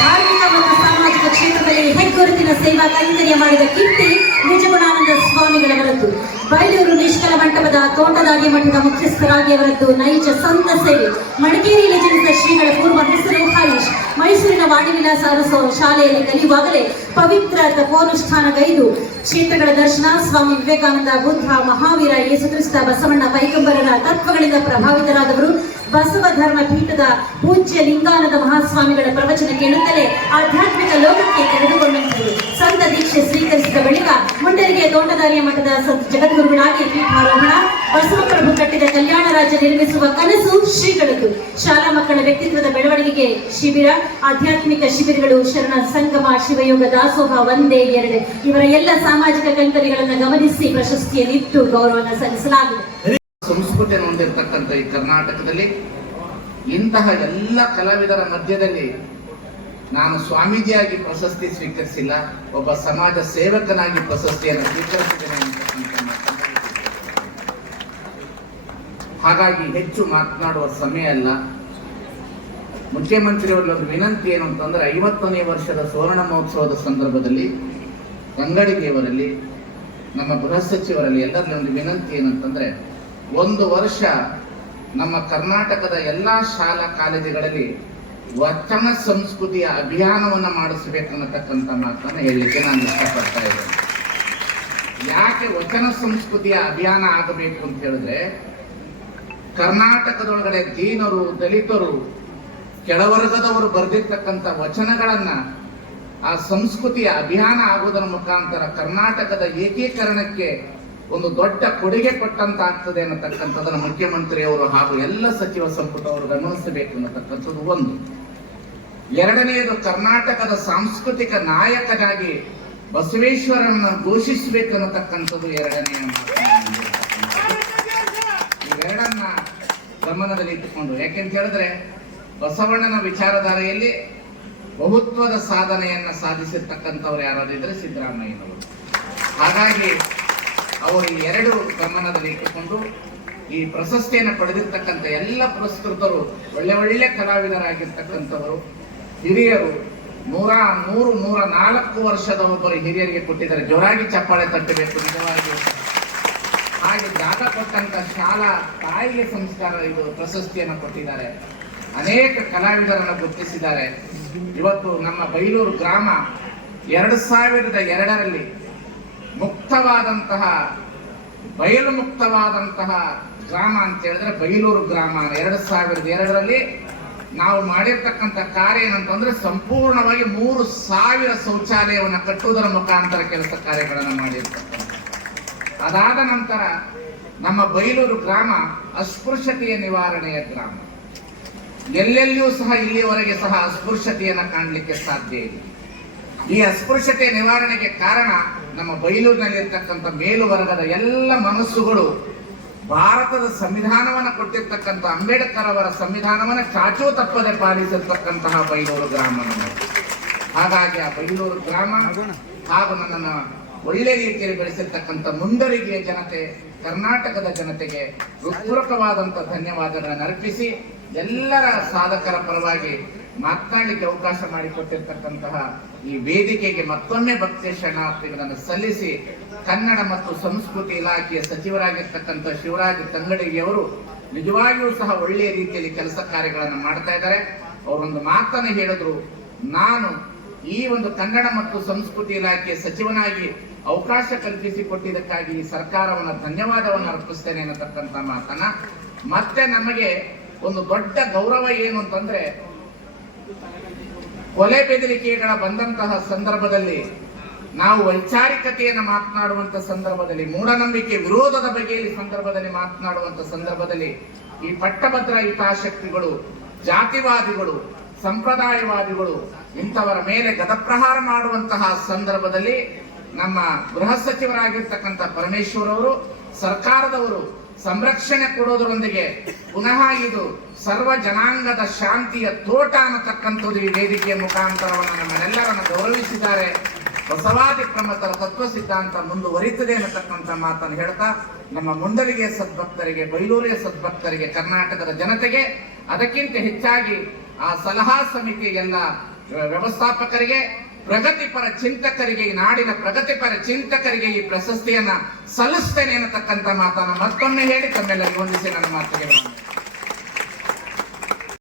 ಧಾರ್ಮಿಕ ಮತ್ತು ಸಾಮಾಜಿಕ ಕ್ಷೇತ್ರದಲ್ಲಿ ಹೆಗ್ಗುರುತಿನ ಸೇವಾ ಕೈಂಕರ್ಯ ಮಾಡಿದ ಕೀರ್ತಿ, ನಿಜಗುಣಾನಂದ ಸ್ವಾಮಿಗಳವರದ್ದು. ಬಯಲೂರು ನಿಷ್ಕಲ ಮಂಟಪದ ತೋಟದಾಗಿ ಮಠದ ಮುಖ್ಯಸ್ಥರಾಗಿ ಅವರದ್ದು ನೈಜ ಸಂತ ಸೇವೆ. ಮಡಿಕೇರಿಯಲ್ಲಿ ಜನಿಸಿದ ಶ್ರೀಗಳ ಪೂರ್ವ ಹೆಸರು ಹರೀಶ್. ಮೈಸೂರಿನ ವಾಣಿವಿಲಾಸ ಅರಸೋ ಶಾಲೆಯಲ್ಲಿ ಕಲಿಯುವಾಗಲೇ ಪವಿತ್ರ ತಪೋನುಷ್ಠಾನಗೈದು. ಕ್ಷೇತ್ರಗಳ ದರ್ಶನ ಸ್ವಾಮಿ ವಿವೇಕಾನಂದ, ಬುದ್ಧ, ಮಹಾವೀರ, ಯೇಸುಕ್ರಿಸ್ತ, ಬಸವಣ್ಣ, ಪೈಗಂಬರರ ತತ್ವಗಳಿಂದ ಪ್ರಭಾವಿತರಾದವರು. ಬಸವ ಧರ್ಮ ಪೀಠದ ಪೂಜ್ಯ ಲಿಂಗಾನಂದ ಮಹಾಸ್ವಾಮಿಗಳ ಪ್ರವಚನ ಕೇಳುತ್ತಲೇ ಆಧ್ಯಾತ್ಮಿಕ ಲೋಕಕ್ಕೆ ತೆರೆದುಕೊಂಡಂತರು ಸಂತ ದೀಕ್ಷೆ ಸ್ವೀಕರಿಸಿದ ಬಳಿಕ ಮುಂಡರಿಗೆ ತೋಟದಾರಿಯ ಮಠದ ಜಗದ್ಗುರುಗಳಾಗಿ ಪೀಠಾರೋಹಣ ಬಸವಪ್ರಭು ಕಟ್ಟಿದ ಕಲ್ಯಾಣ ರಾಜ್ಯ ನಿರ್ಮಿಸುವ ಕನಸು ಶ್ರೀಗಳದ್ದು. ಶಾಲಾ ಮಕ್ಕಳ ವ್ಯಕ್ತಿತ್ವದ ಬೆಳವಣಿಗೆಗೆ ಶಿಬಿರ, ಆಧ್ಯಾತ್ಮಿಕ ಶಿಬಿರಗಳು ಶರಣ ಸಂಗಮ, ಶಿವಯೋಗ ದಾಸೋಹ ಒಂದೇ ಎರಡು. ಇವರ ಎಲ್ಲ ಸಾಮಾಜಿಕ ಕೈಂಕರ್ಯಗಳನ್ನು ಗಮನಿಸಿ ಪ್ರಶಸ್ತಿಯಲ್ಲಿಟ್ಟು ಗೌರವವನ್ನು ಸಲ್ಲಿಸಲಾಗಿದೆ. ಸಂಸ್ಕೃತಿಯನ್ನು ಈ ಕರ್ನಾಟಕದಲ್ಲಿ ಇಂತಹ ಎಲ್ಲ ಕಲಾವಿದರ ಮಧ್ಯದಲ್ಲಿ ನಾನು ಸ್ವಾಮೀಜಿಯಾಗಿ ಪ್ರಶಸ್ತಿ ಸ್ವೀಕರಿಸಿಲ್ಲ, ಒಬ್ಬ ಸಮಾಜ ಸೇವಕನಾಗಿ ಪ್ರಶಸ್ತಿಯನ್ನು ಸ್ವೀಕರಿಸಿದ್ದೇನೆ. ಹಾಗಾಗಿ ಹೆಚ್ಚು ಮಾತನಾಡುವ ಸಮಯ ಅಲ್ಲ ಮುಖ್ಯಮಂತ್ರಿಯವರಲ್ಲಿ ಒಂದು ವಿನಂತಿ ಏನು ಅಂತಂದ್ರೆ, ಐವತ್ತನೇ ವರ್ಷದ ಸುವರ್ಣ ಮಹೋತ್ಸವದ ಸಂದರ್ಭದಲ್ಲಿ ಅಂಗಡಿಗೆಯವರಲ್ಲಿ ನಮ್ಮ ಗೃಹ ಸಚಿವರಲ್ಲಿ ಎಲ್ಲರಲ್ಲಿ ಒಂದು ವಿನಂತಿ ಏನಂತಂದ್ರೆ, ಒಂದು ವರ್ಷ ನಮ್ಮ ಕರ್ನಾಟಕದ ಎಲ್ಲಾ ಶಾಲಾ ಕಾಲೇಜುಗಳಲ್ಲಿ ವಚನ ಸಂಸ್ಕೃತಿಯ ಅಭಿಯಾನವನ್ನ ಮಾಡಿಸಬೇಕನ್ನತಕ್ಕಂಥ ಮಾತನ್ನ ಹೇಳಲಿಕ್ಕೆ ನಾನು ಇಷ್ಟಪಡ್ತಾ ಇದ್ದೇನೆ. ಯಾಕೆ ವಚನ ಸಂಸ್ಕೃತಿಯ ಅಭಿಯಾನ ಆಗಬೇಕು ಅಂತ ಹೇಳಿದ್ರೆ, ಕರ್ನಾಟಕದೊಳಗಡೆ ದೀನರು, ದಲಿತರು, ಕೆಳವರ್ಗದವರು ಬರೆದಿರ್ತಕ್ಕಂಥ ವಚನಗಳನ್ನ ಆ ಸಂಸ್ಕೃತಿಯ ಅಭಿಯಾನ ಆಗುವುದರ ಮುಖಾಂತರ ಕರ್ನಾಟಕದ ಏಕೀಕರಣಕ್ಕೆ ಒಂದು ದೊಡ್ಡ ಕೊಡುಗೆ ಕೊಟ್ಟಂತ ಆಗ್ತದೆ ಅನ್ನತಕ್ಕಂಥದ್ದನ್ನು ಮುಖ್ಯಮಂತ್ರಿಯವರು ಹಾಗೂ ಎಲ್ಲ ಸಚಿವ ಸಂಪುಟವರು ಗಮನಿಸಬೇಕು ಅನ್ನತಕ್ಕಂಥದ್ದು ಒಂದು ಎರಡನೆಯದು ಕರ್ನಾಟಕದ ಸಾಂಸ್ಕೃತಿಕ ನಾಯಕನಾಗಿ ಬಸವೇಶ್ವರನ್ನ ಘೋಷಿಸಬೇಕು ಅನ್ನತಕ್ಕಂಥದ್ದು ಎರಡನೆಯ. ಇವೆರಡನ್ನ ಗಮನದಲ್ಲಿ ಇಟ್ಟುಕೊಂಡು, ಯಾಕೆಂತ ಹೇಳಿದ್ರೆ ಬಸವಣ್ಣನ ವಿಚಾರಧಾರೆಯಲ್ಲಿ ಬಹುತ್ವದ ಸಾಧನೆಯನ್ನ ಸಾಧಿಸಿರ್ತಕ್ಕಂಥವ್ರು ಯಾರಾದಿದ್ರೆ ಸಿದ್ದರಾಮಯ್ಯನವರು ಹಾಗಾಗಿ ಅವರು ಎರಡು ಗಮನದಲ್ಲಿ ಇಟ್ಟುಕೊಂಡು ಈ ಪ್ರಶಸ್ತಿಯನ್ನು ಪಡೆದಿರ್ತಕ್ಕಂಥ ಎಲ್ಲ ಪುರಸ್ಕೃತರು ಒಳ್ಳೆ ಒಳ್ಳೆ ಕಲಾವಿದರಾಗಿರ್ತಕ್ಕಂಥವರು, ಹಿರಿಯರು, ನೂರ ಮೂರು, ನೂರ ನಾಲ್ಕು ವರ್ಷದ ಒಬ್ಬರು ಹಿರಿಯರಿಗೆ ಕೊಟ್ಟಿದ್ದಾರೆ. ಜೋರಾಗಿ ಚಪ್ಪಾಳೆ ತಟ್ಟಬೇಕು, ನಿಜವಾಗಿ. ಹಾಗೆ ಜಾಗ ಕೊಟ್ಟಂತ ಶಾಲಾ ತಾಯಿಗೆ ಸಂಸ್ಕಾರ ಇದು ಪ್ರಶಸ್ತಿಯನ್ನು ಕೊಟ್ಟಿದ್ದಾರೆ. ಅನೇಕ ಕಲಾವಿದರನ್ನು ಗುರುತಿಸಿದ್ದಾರೆ. ಇವತ್ತು ನಮ್ಮ ಬೈಲೂರು ಗ್ರಾಮ ಎರಡು ಸಾವಿರದ ಎರಡರಲ್ಲಿ ಮುಕ್ತವಾದಂತಹ, ಬಯಲು ಮುಕ್ತವಾದಂತಹ ಗ್ರಾಮ ಅಂತ ಹೇಳಿದ್ರೆ ಬೈಲೂರು ಗ್ರಾಮ. ಎರಡು ಸಾವಿರದ ಎರಡರಲ್ಲಿ ನಾವು ಮಾಡಿರ್ತಕ್ಕಂಥ ಕಾರ್ಯ ಏನಂತಂದ್ರೆ ಸಂಪೂರ್ಣವಾಗಿ ಮೂರು ಸಾವಿರ ಶೌಚಾಲಯವನ್ನು ಕಟ್ಟುವುದರ ಮುಖಾಂತರ ಕೆಲಸ ಕಾರ್ಯಗಳನ್ನು ಮಾಡಿರ್ತಕ್ಕಂಥ ಅದಾದ ನಂತರ ನಮ್ಮ ಬೈಲೂರು ಗ್ರಾಮ ಅಸ್ಪೃಶ್ಯತೆಯ ನಿವಾರಣೆಯ ಗ್ರಾಮ. ಎಲ್ಲೆಲ್ಲಿಯೂ ಸಹ ಇಲ್ಲಿಯವರೆಗೆ ಸಹ ಅಸ್ಪೃಶ್ಯತೆಯನ್ನು ಕಾಣಲಿಕ್ಕೆ ಸಾಧ್ಯ ಇದೆ ಈ ಅಸ್ಪೃಶ್ಯತೆ ನಿವಾರಣೆಗೆ ಕಾರಣ ನಮ್ಮ ಬೈಲೂರಿನಲ್ಲಿರ್ತಕ್ಕಂಥ ಮೇಲುವರ್ಗದ ಎಲ್ಲ ಮನಸ್ಸುಗಳು ಭಾರತದ ಸಂವಿಧಾನವನ್ನು ಕೊಟ್ಟಿರ್ತಕ್ಕಂಥ ಅಂಬೇಡ್ಕರ್ ಅವರ ಸಂವಿಧಾನವನ್ನು ಚಾಚೂ ತಪ್ಪದೆ ಪಾಲಿಸಿರ್ತಕ್ಕಂತಹ ಬೈಲೂರು ಗ್ರಾಮ ಹಾಗಾಗಿ ಆ ಬೈಲೂರು ಗ್ರಾಮ ಹಾಗೂ ನನ್ನನ್ನು ಒಳ್ಳೆ ರೀತಿಯಲ್ಲಿ ಬೆಳೆಸಿರ್ತಕ್ಕಂಥ ಮುಂಡರಿಗೆಯ ಜನತೆ, ಕರ್ನಾಟಕದ ಜನತೆಗೆ ಹೃತ್ಪೂರ್ವಕವಾದಂಥ ಧನ್ಯವಾದಗಳನ್ನು ಅರ್ಪಿಸಿ ಎಲ್ಲರ ಸಾಧಕರ ಪರವಾಗಿ ಮಾತನಾಡಲಿಕ್ಕೆ ಅವಕಾಶ ಮಾಡಿಕೊಟ್ಟಿರ್ತಕ್ಕಂತಹ ಈ ವೇದಿಕೆಗೆ ಮತ್ತೊಮ್ಮೆ ಭಕ್ತಿ ಶರಣಾರ್ಥಿಗಳನ್ನು ಸಲ್ಲಿಸಿ ಕನ್ನಡ ಮತ್ತು ಸಂಸ್ಕೃತಿ ಇಲಾಖೆಯ ಸಚಿವರಾಗಿರ್ತಕ್ಕಂಥ ಶಿವರಾಜ್ ತಂಗಡಿಗೆಯವರು ನಿಜವಾಗಿಯೂ ಸಹ ಒಳ್ಳೆಯ ರೀತಿಯಲ್ಲಿ ಕೆಲಸ ಕಾರ್ಯಗಳನ್ನು ಮಾಡ್ತಾ ಇದ್ದಾರೆ. ಅವರೊಂದು ಮಾತನ್ನು ಹೇಳಿದ್ರು, ನಾನು ಈ ಒಂದು ಕನ್ನಡ ಮತ್ತು ಸಂಸ್ಕೃತಿ ಇಲಾಖೆಯ ಸಚಿವನಾಗಿ ಅವಕಾಶ ಕಲ್ಪಿಸಿ ಕೊಟ್ಟಿದ್ದಕ್ಕಾಗಿ ಈ ಸರ್ಕಾರವನ್ನು ಧನ್ಯವಾದವನ್ನು ಅರ್ಪಿಸ್ತೇನೆ ಅನ್ನತಕ್ಕಂಥ ಮಾತನ್ನ. ಮತ್ತೆ ನಮಗೆ ಒಂದು ದೊಡ್ಡ ಗೌರವ ಏನು ಅಂತಂದ್ರೆ ಕೊಲೆ ಬೆದರಿಕೆಗಳ ಬಂದಂತಹ ಸಂದರ್ಭದಲ್ಲಿ ನಾವು ವೈಚಾರಿಕತೆಯನ್ನು ಮಾತನಾಡುವಂತ ಸಂದರ್ಭದಲ್ಲಿ ಮೂಢನಂಬಿಕೆ ವಿರೋಧದ ಬಗೆಯಲ್ಲಿ ಸಂದರ್ಭದಲ್ಲಿ ಮಾತನಾಡುವಂತ ಸಂದರ್ಭದಲ್ಲಿ ಈ ಪಟ್ಟಭದ್ರ ಹಿತಾಶಕ್ತಿಗಳು ಜಾತಿವಾದಿಗಳು, ಸಂಪ್ರದಾಯವಾದಿಗಳು ಇಂಥವರ ಮೇಲೆ ಗದಪ್ರಹಾರ ಮಾಡುವಂತಹ ಸಂದರ್ಭದಲ್ಲಿ ನಮ್ಮ ಗೃಹ ಸಚಿವರಾಗಿರ್ತಕ್ಕಂಥ ಪರಮೇಶ್ವರ್ ಅವರು ಸರ್ಕಾರದವರು ಸಂರಕ್ಷಣೆ ಕೊಡೋದರೊಂದಿಗೆ ಪುನಃ ಇದು ಸರ್ವ ಜನಾಂಗದ ಶಾಂತಿಯ ತೋಟ ಅನ್ನತಕ್ಕಂಥದ್ದು ಈ ವೇದಿಕೆಯ ಮುಖಾಂತರವನ್ನು ನಮ್ಮನ್ನೆಲ್ಲರನ್ನು ಗೌರವಿಸಿದ್ದಾರೆ. ಬಸವಾದಿ ಪ್ರಮತರ ತತ್ವ ಸಿದ್ಧಾಂತ ಮುಂದುವರಿತದೆ ಅನ್ನತಕ್ಕಂಥ ಮಾತನ್ನು ಹೇಳ್ತಾ, ನಮ್ಮ ಮುಂಡಲಿಗೆ ಸದ್ಭಕ್ತರಿಗೆ ಬೈಲೂರಿಯ ಸದ್ಭಕ್ತರಿಗೆ, ಕರ್ನಾಟಕದ ಜನತೆಗೆ ಅದಕ್ಕಿಂತ ಹೆಚ್ಚಾಗಿ ಆ ಸಲಹಾ ಸಮಿತಿ ಎಲ್ಲ ವ್ಯವಸ್ಥಾಪಕರಿಗೆ ಪ್ರಗತಿಪರ ಚಿಂತಕರಿಗೆ ಈ ನಾಡಿನ ಪ್ರಗತಿಪರ ಚಿಂತಕರಿಗೆ ಈ ಪ್ರಶಸ್ತಿಯನ್ನ ಸಲ್ಲಿಸ್ತೇನೆ ಅನ್ನತಕ್ಕಂಥ ಮಾತನ್ನ ಮತ್ತೊಮ್ಮೆ ಹೇಳಿ ತಮ್ಮೆಲ್ಲರಿಗೂ ವಂದಿಸಿ ನನ್ನ ಮಾತಿಗೆ.